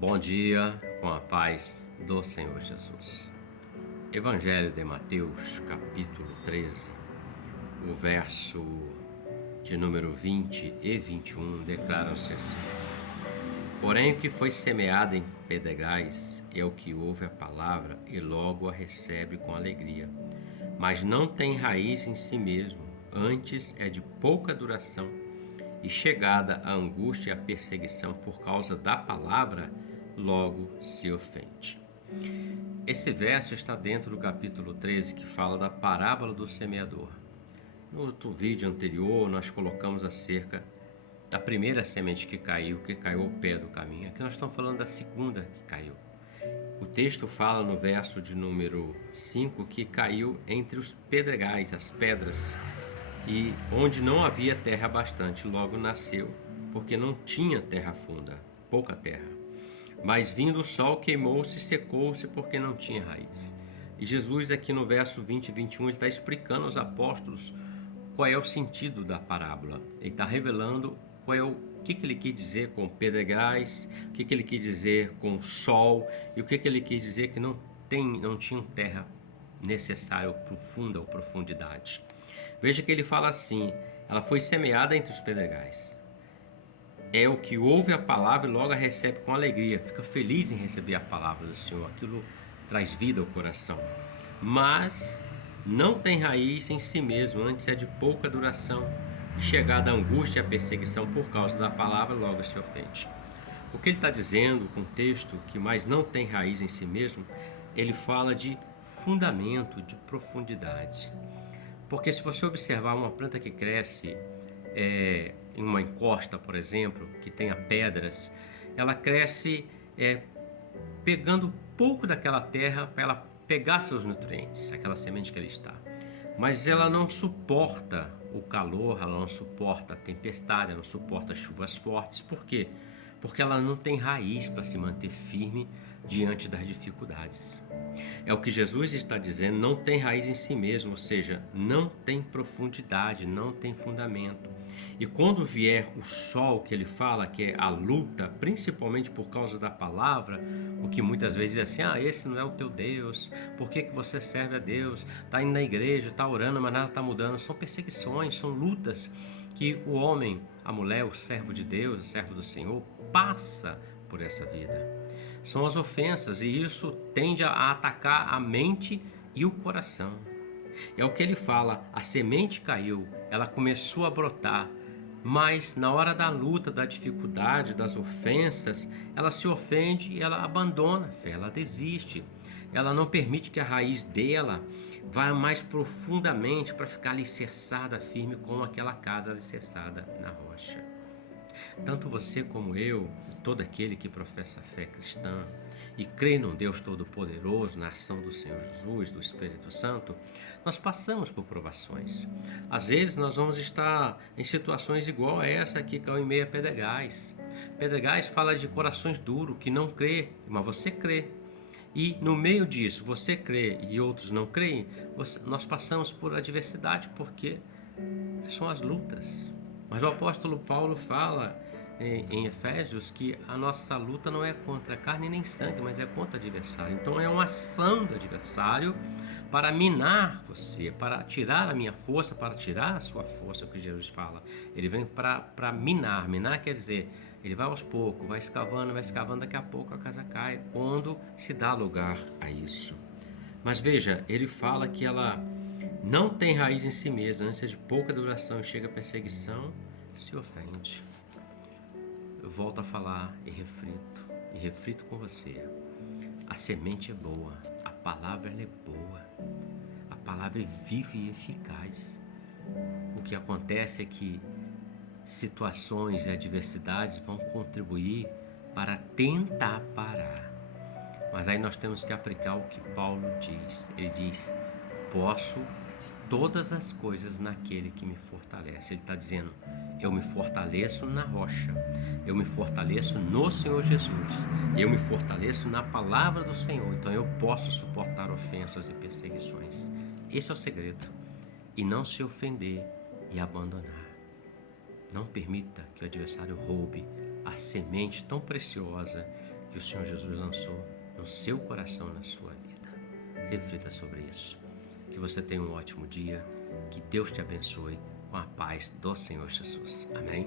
Bom dia, com a paz do Senhor Jesus. Evangelho de Mateus, capítulo 13, o verso de número 20 e 21 declaram-se assim: Porém, o que foi semeado em pedregais é o que ouve a palavra e logo a recebe com alegria, mas não tem raiz em si mesmo, antes é de pouca duração, e chegada a angústia e a perseguição por causa da palavra, logo se ofende. Esse verso está dentro do capítulo 13, que fala da parábola do semeador. No outro vídeo anterior, nós colocamos acerca da primeira semente que caiu ao pé do caminho. Aqui nós estamos falando da segunda que caiu. O texto fala no verso de número 5 que caiu entre os pedregais, as pedras, e onde não havia terra bastante, logo nasceu, porque não tinha terra funda, pouca terra. Mas vindo o sol, queimou-se e secou-se, porque não tinha raiz. E Jesus aqui no verso 20 e 21, ele está explicando aos apóstolos qual é o sentido da parábola. Ele está revelando o que ele quis dizer com pedregais, o que ele quis dizer com sol, e o que ele quis dizer que não tinha terra necessária, profunda ou profundidade. Veja que ele fala assim: ela foi semeada entre os pedregais. É o que ouve a palavra e logo a recebe com alegria, fica feliz em receber a palavra do Senhor, aquilo traz vida ao coração. Mas não tem raiz em si mesmo, antes é de pouca duração, e chegada a angústia e a perseguição por causa da palavra, logo se ofende. O que ele está dizendo com o texto que mais não tem raiz em si mesmo, ele fala de fundamento, de profundidade. Porque se você observar uma planta que cresce em uma encosta, por exemplo, que tenha pedras, ela cresce pegando pouco daquela terra para ela pegar seus nutrientes, aquela semente que ela está. Mas ela não suporta o calor, ela não suporta a tempestade, ela não suporta chuvas fortes. Por quê? Porque ela não tem raiz para se manter firme diante das dificuldades. É o que Jesus está dizendo, não tem raiz em si mesmo, ou seja, não tem profundidade, não tem fundamento. E quando vier o sol que ele fala, que é a luta, principalmente por causa da palavra, o que muitas vezes diz assim: esse não é o teu Deus, por que você serve a Deus? Está indo na igreja, está orando, mas nada está mudando. São perseguições, são lutas que o homem, a mulher, o servo de Deus, o servo do Senhor, passa por essa vida. São as ofensas, e isso tende a atacar a mente e o coração. É o que ele fala: a semente caiu, ela começou a brotar, mas na hora da luta, da dificuldade, das ofensas, ela se ofende e ela abandona a fé, ela desiste. Ela não permite que a raiz dela vá mais profundamente para ficar alicerçada firme como aquela casa alicerçada na rocha. Tanto você como eu, todo aquele que professa a fé cristã e crê num Deus Todo-Poderoso, na ação do Senhor Jesus, do Espírito Santo, nós passamos por provações. Às vezes nós vamos estar em situações igual a essa que caiu em meio a pedregais. Pedregais fala de corações duros, que não crê, mas você crê. E no meio disso, você crê e outros não creem, nós passamos por adversidade, porque são as lutas. Mas o apóstolo Paulo fala em Efésios que a nossa luta não é contra carne nem sangue, mas é contra o adversário. Então é uma ação do adversário para minar você, para tirar a minha força, para tirar a sua força, é o que Jesus fala. Ele vem para minar. Minar quer dizer, ele vai aos poucos, vai escavando, daqui a pouco a casa cai, quando se dá lugar a isso. Mas veja, ele fala que ela não tem raiz em si mesma, antes é de pouca duração, chega a perseguição, se ofende. Eu volto a falar e reflito com você. A semente é boa, a palavra é boa, a palavra é viva e eficaz. O que acontece é que situações e adversidades vão contribuir para tentar parar. Mas aí nós temos que aplicar o que Paulo diz. Ele diz: posso todas as coisas naquele que me fortalece. Ele está dizendo: eu me fortaleço na rocha, eu me fortaleço no Senhor Jesus, eu me fortaleço na palavra do Senhor. Então eu posso suportar ofensas e perseguições. Esse é o segredo. E não se ofender e abandonar. Não permita que o adversário roube a semente tão preciosa que o Senhor Jesus lançou no seu coração, na sua vida. Reflita sobre isso. Que você tenha um ótimo dia. Que Deus te abençoe com a paz do Senhor Jesus. Amém?